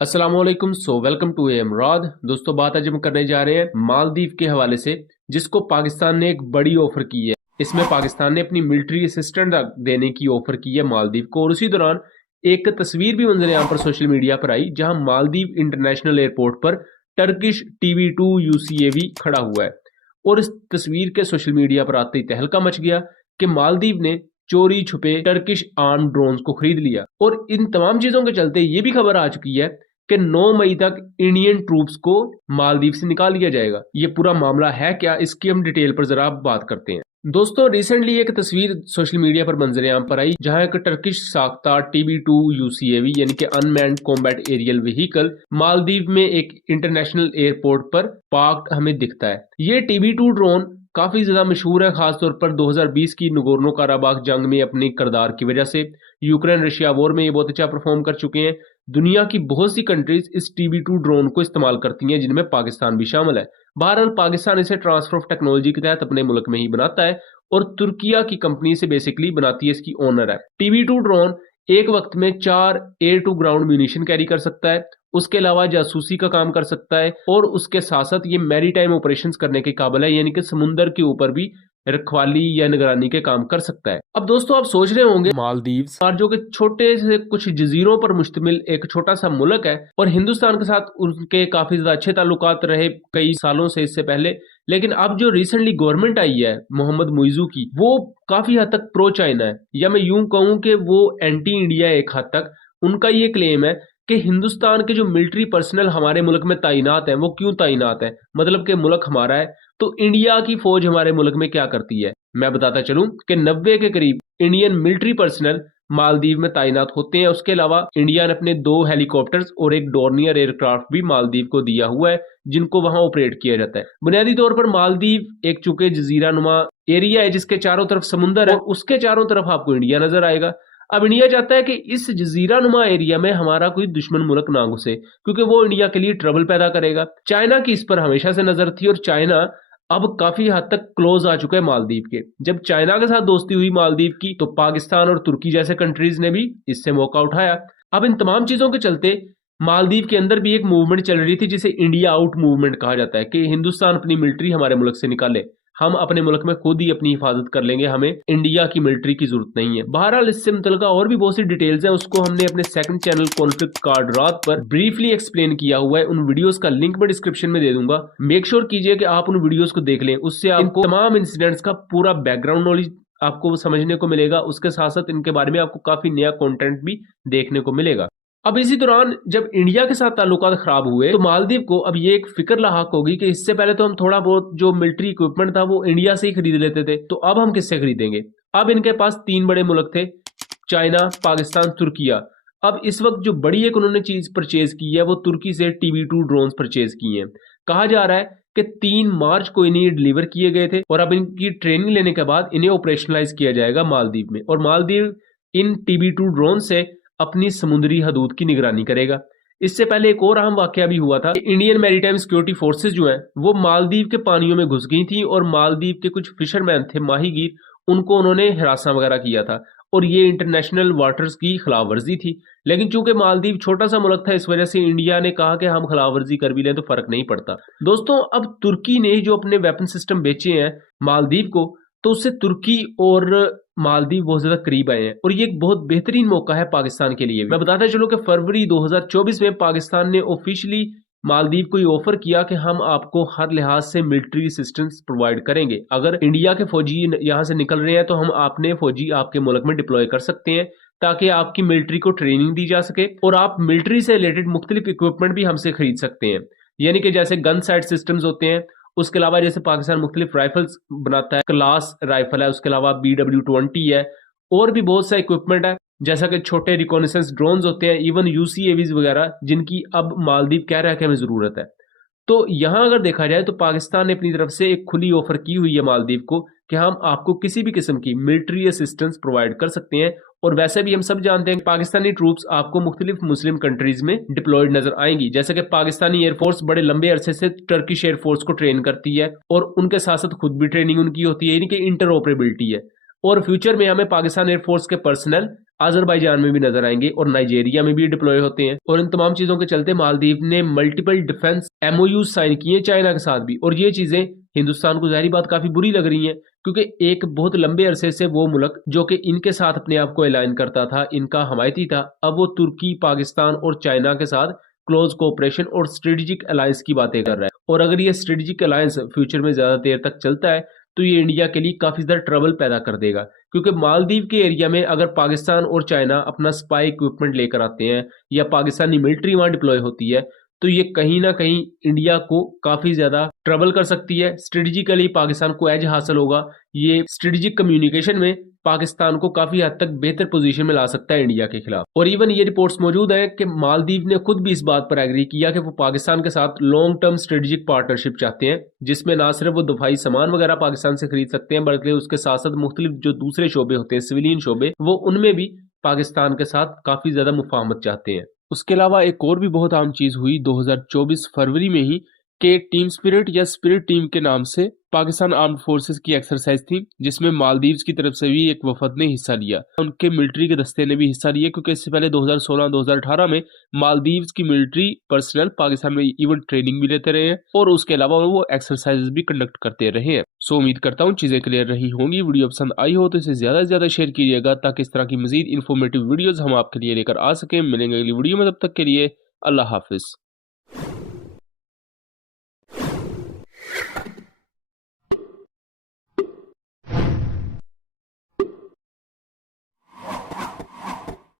अस्सलामुअलैकुम। Welcome to एमराद। दोस्तों, बात आज हम करने जा रहे हैं मालदीव के हवाले से, जिसको पाकिस्तान ने एक बड़ी ऑफर की है। इसमें पाकिस्तान ने अपनी मिलिट्री असिस्टेंट देने की ऑफर की है मालदीव को, और उसी दौरान एक तस्वीर भी मंजर यहाँ पर सोशल मीडिया पर आई, जहां मालदीव इंटरनेशनल एयरपोर्ट पर टर्किश TB2 UCAV खड़ा हुआ है। और इस तस्वीर के सोशल मीडिया पर आते ही तहलका मच गया कि मालदीव ने चोरी छुपे टर्किश आर्म ड्रोन्स को खरीद लिया। और इन तमाम चीजों के चलते ये भी खबर आ चुकी है कि 9 मई तक इंडियन ट्रूप्स को मालदीव से निकाल लिया जाएगा। ये पूरा मामला है क्या, इसकी हम डिटेल पर जरा बात करते हैं। दोस्तों, रिसेंटली एक तस्वीर सोशल मीडिया पर मंजरेआम पर आई, जहां एक टर्किश साख्ता TB2 UCAV यानी कि unmanned combat aerial vehicle Maldives में एक इंटरनेशनल एयरपोर्ट पर पार्क्ड हमें दिखता है। ये TB2 ड्रोन काफी ज्यादा मशहूर है, खासतौर पर 2020 की नगोर्नो काराबाख जंग में अपने किरदार की वजह से। यूक्रेन रशिया वॉर में ये बहुत अच्छा परफॉर्म कर चुके हैं। दुनिया की बहुत सी कंट्रीज इस TB2 ड्रोन को इस्तेमाल करती हैं, जिनमें पाकिस्तान भी शामिल है। बहरहाल पाकिस्तान इसे ट्रांसफर ऑफ टेक्नोलॉजी के तहत अपने मुल्क में ही बनाता है, और तुर्किया की कंपनी से बेसिकली बनाती है, इसकी ओनर है। TB2 ड्रोन एक वक्त में 4 air to ground munition carry कर सकता है, उसके अलावा जासूसी का काम कर सकता है, और उसके साथ साथ ये मैरीटाइम ऑपरेशंस करने के काबिल है, यानी कि समुंदर के ऊपर भी रखवाली या निगरानी के काम कर सकता है। अब दोस्तों, आप सोच रहे होंगे मालदीव्स और जो कि छोटे से कुछ जजीरों पर मुश्तमिल एक छोटा सा मुल्क है, और हिंदुस्तान के साथ उनके काफी ज्यादा अच्छे ताल्लुकात रहे कई सालों से इससे पहले। लेकिन अब जो रिसेंटली गवर्नमेंट आई है मोहम्मद मुइजू की, वो काफी हद तक प्रो चाइना है, या मैं यूं कहूं कि वो एंटी इंडिया है एक हद तक। उनका ये क्लेम है कि हिंदुस्तान के जो मिलिट्री पर्सनल हमारे मुल्क में तैनात हैं, वो क्यों तैनात हैं, मतलब कि मुल्क हमारा है, तो इंडिया की फौज हमारे मुल्क में क्या करती है। मैं बताता चलूं कि 90 के करीब इंडियन मिलिट्री पर्सनल मालदीव में तैनात होते हैं। उसके अलावा इंडिया ने अपने 2 हेलीकॉप्टर्स और एक डॉर्नियर एयरक्राफ्ट भी मालदीव को दिया हुआ है, जिनको वहां ऑपरेट किया जाता है। बुनियादी तौर पर मालदीव एक चूंकि जजीरा नुमा एरिया है, जिसके चारों तरफ समुंदर है, और उसके चारों तरफ आपको इंडिया नजर आएगा। अब इंडिया चाहता है कि इस जजीरा नुमा एरिया में हमारा कोई दुश्मन मुल्क ना घुसे, क्योंकि वो इंडिया के लिए ट्रबल पैदा करेगा। चाइना की इस पर हमेशा से नजर थी, और चाइना अब काफी हद तक क्लोज आ चुका है मालदीव के। जब चाइना के साथ दोस्ती हुई मालदीव की, तो पाकिस्तान और तुर्की जैसे कंट्रीज ने भी इससे मौका उठाया। अब इन तमाम चीजों के चलते मालदीव के अंदर भी एक मूवमेंट चल रही थी, जिसे इंडिया आउट मूवमेंट कहा जाता है, कि हिंदुस्तान अपनी मिलिट्री हमारे मुल्क से निकाले, हम अपने मुल्क में खुद ही अपनी हिफाजत कर लेंगे, हमें इंडिया की मिलिट्री की जरूरत नहीं है। बहरहाल इससे मुतल्लिका और भी बहुत सी डिटेल्स हैं, उसको हमने अपने सेकंड चैनल कॉन्फ्लिक्ट कार्ड रात पर ब्रीफली एक्सप्लेन किया हुआ है। उन वीडियोस का लिंक मैं डिस्क्रिप्शन में दे दूंगा। मेक श्योर कीजिए कि आप उन वीडियोस को देख लें, उससे आपको तमाम इंसिडेंट्स का पूरा बैकग्राउंड नॉलेज आपको समझने को मिलेगा। उसके साथ साथ इनके बारे में आपको काफी नया कंटेंट भी देखने को मिलेगा। अब इसी दौरान जब इंडिया के साथ ताल्लुकात खराब हुए, तो मालदीव को अब ये एक फिक्र लाहक होगी कि इससे पहले तो हम थोड़ा बहुत जो मिलिट्री इक्विपमेंट था वो इंडिया से ही खरीद लेते थे, तो अब हम किससे खरीदेंगे। अब इनके पास 3 बड़े मुल्क थे, चाइना, पाकिस्तान, तुर्किया। अब इस वक्त जो बड़ी एक उन्होंने चीज परचेज की है, वो तुर्की से TB2 ड्रोन परचेज किए हैं। कहा जा रहा है कि 3 मार्च को इन्हें डिलीवर किए गए थे, और अब इनकी ट्रेनिंग लेने के बाद इन्हें ऑपरेशनलाइज किया जाएगा मालदीव में, और मालदीव इन TB2 ड्रोन से अपनी समुद्री हदूद की निगरानी करेगा। इससे पहले एक और अहम वाकया भी हुआ था। इंडियन मैरीटाइम सिक्योरिटी फोर्सेज जो हैं, वो मालदीव के पानियों में घुस गई थी, और मालदीव के कुछ फिशरमैन थे, माहीगीर, उनको उन्होंने हिरासा वगैरह किया था, और ये इंटरनेशनल वाटर्स की खिलाफ वर्जी थी। लेकिन चूंकि मालदीव छोटा सा मुल्क था, इस वजह से इंडिया ने कहा कि हम खिलाफ वर्जी कर भी लें तो फर्क नहीं पड़ता। दोस्तों, अब तुर्की ने जो अपने वेपन सिस्टम बेचे हैं मालदीव को, तो उससे तुर्की और मालदीव बहुत ज्यादा करीब आए हैं, और ये एक बहुत बेहतरीन मौका है पाकिस्तान के लिए। मैं बताता चलूं कि फरवरी 2024 में पाकिस्तान ने ऑफिशियली मालदीव को ये ऑफर किया कि हम आपको हर लिहाज से मिलिट्री असिस्टेंस प्रोवाइड करेंगे। अगर इंडिया के फौजी यहाँ से निकल रहे हैं, तो हम अपने फौजी आपके मुल्क में डिप्लॉय कर सकते हैं, ताकि आपकी मिलिट्री को ट्रेनिंग दी जा सके, और आप मिलिट्री से रिलेटेड मुख्तलिफ इक्विपमेंट भी हमसे खरीद सकते हैं। यानी कि जैसे गन साइड सिस्टम्स होते हैं, उसके अलावा जैसे पाकिस्तान मुख्तलिफ राइफल्स बनाता है, क्लास राइफल है, उसके अलावा BW-20 है, और भी बहुत सा इक्विपमेंट है, जैसा कि छोटे रिकॉनेसेंस ड्रोन्स होते हैं, इवन UCAVs वगैरह, जिनकी अब मालदीव कह रहा है कि हमें जरूरत है। तो यहां अगर देखा जाए, तो पाकिस्तान ने अपनी तरफ से एक खुली ऑफर की हुई है मालदीव को, कि हम आपको किसी भी किस्म की मिलिट्री असिस्टेंस प्रोवाइड कर सकते हैं। और वैसे भी हम सब जानते हैं कि पाकिस्तानी ट्रूप्स आपको मुख्तलिफ मुस्लिम कंट्रीज में डिप्लॉयड नजर आएंगी, जैसे कि पाकिस्तानी एयरफोर्स बड़े लंबे अरसे से टर्किश एयरफोर्स को ट्रेन करती है, और उनके साथ साथ खुद भी ट्रेनिंग उनकी होती है, यानी कि इंटरऑपरेबिलिटी है। और फ्यूचर में हमें पाकिस्तान एयरफोर्स के पर्सनल अजरबैजान में भी नजर आएंगे और नाइजीरिया में भी डिप्लॉय होते हैं। और इन तमाम चीजों के चलते मालदीव ने मल्टीपल डिफेंस एमओयू साइन किए चाइना के साथ भी, और ये चीजें हिंदुस्तान को जाहिर बात काफी बुरी लग रही हैं, क्योंकि एक बहुत लंबे अरसे से वो मुल्क जो कि इनके साथ अपने आप को अलाइन करता था, इनका हमायती था, अब वो तुर्की, पाकिस्तान और चाइना के साथ क्लोज कोऑपरेशन और स्ट्रेटेजिक अलायंस की बातें कर रहा है। और अगर ये स्ट्रेटेजिक अलायंस फ्यूचर में ज्यादा देर तक चलता है तो ये इंडिया के लिए काफी ज्यादा ट्रबल पैदा कर देगा, क्योंकि मालदीव के एरिया में अगर पाकिस्तान और चाइना अपना स्पाई इक्विपमेंट लेकर आते हैं या पाकिस्तानी मिलिट्री वहां डिप्लॉय होती है, तो ये कहीं ना कहीं इंडिया को काफी ज्यादा ट्रबल कर सकती है। स्ट्रेटेजिकली पाकिस्तान को एज हासिल होगा, ये स्ट्रेटेजिक कम्युनिकेशन में पाकिस्तान को काफी हद तक बेहतर पोजीशन में ला सकता है इंडिया के खिलाफ। और इवन ये रिपोर्ट्स मौजूद हैं कि मालदीव ने खुद भी इस बात पर एग्री किया कि वो पाकिस्तान के साथ लॉन्ग टर्म स्ट्रेटेजिक पार्टनरशिप चाहते हैं, जिसमें ना सिर्फ वो दफाई सामान वगैरह पाकिस्तान से खरीद सकते हैं, बल्कि उसके साथ साथ मुख्तलिफ जो दूसरे शोबे होते हैं, सिविलियन शोबे, वो उनमें भी पाकिस्तान के साथ काफी ज्यादा मुफाहमत चाहते हैं। उसके अलावा एक और भी बहुत आम चीज हुई 2024 फरवरी में ही, कि टीम स्पिरिट या स्पिरिट टीम के नाम से पाकिस्तान आर्म्ड फोर्सेस की एक्सरसाइज थी, जिसमें मालदीव्स की तरफ से भी एक वफद ने हिस्सा लिया, उनके मिलिट्री के दस्ते ने भी हिस्सा लिया, क्योंकि इससे पहले 2016-2018 में मालदीव्स की मिलिट्री पर्सनल पाकिस्तान में इवन ट्रेनिंग भी लेते रहे हैं और उसके अलावा वो एक्सरसाइज भी कंडक्ट करते रहे हैं। सो उम्मीद करता हूँ चीजें क्लियर रही होंगी। वीडियो पसंद आई हो तो इसे ज्यादा से ज्यादा शेयर कीजिएगा, ताकि इस तरह की मजीद इन्फॉर्मेटिव वीडियोज हम आपके लिए लेकर आ सके। मिलेंगे अगली वीडियो में, तब तक के लिए अल्लाह हाफिज।